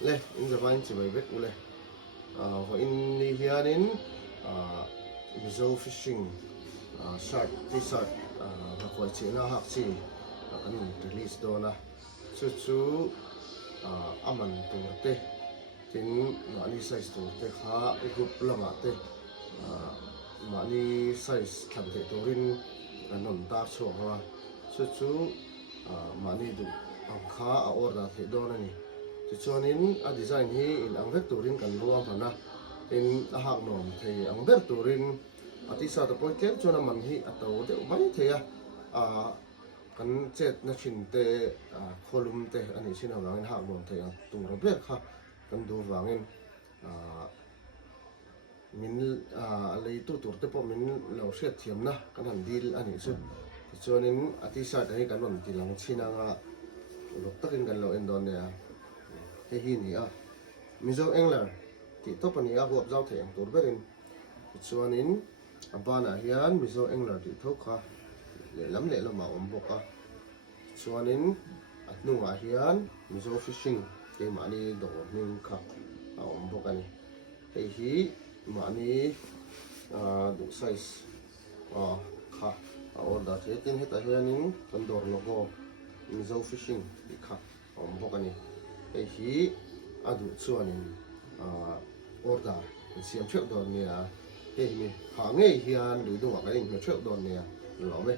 le in the vine chibai bet ule ho in ni hianin mizo fishing shark t-shirt ha koi china hak chi kan release do na chu aman turte tin mani size turte kha group lama te mani size thamte turin anon ta chwa chu mani du kha a order the do na ni chuanin a design hi in ang vek turin kan ruam hana in a hak nom thei ang ber turin ati sa ta poitlem chuna man hi ato de mai theya kan chet na chin te kholum te ani sin hawangin hak nom thei tu ro ber kha kan du wangin min lei tu tur te po min lo hriat thiam na kan han dil ani chu chuanin ati sa ta hi kan ron tilang china nga lok takin kan lo endon ne he hi ni mizo angler ti to pani huap zau theng tur berin chuanin abana hian mizo angler ti thoka le lam ma om boka chuanin atnunga hian mizo fishing ke mani do ning kha om bokani hei hi mani du size kha order thetin heta hianin kandor logo mizo fishing ti kha om bokani hei hi adu chuanin order siam thek don nia hei mi ha ngei hian du dunga ka in thek don nia lo me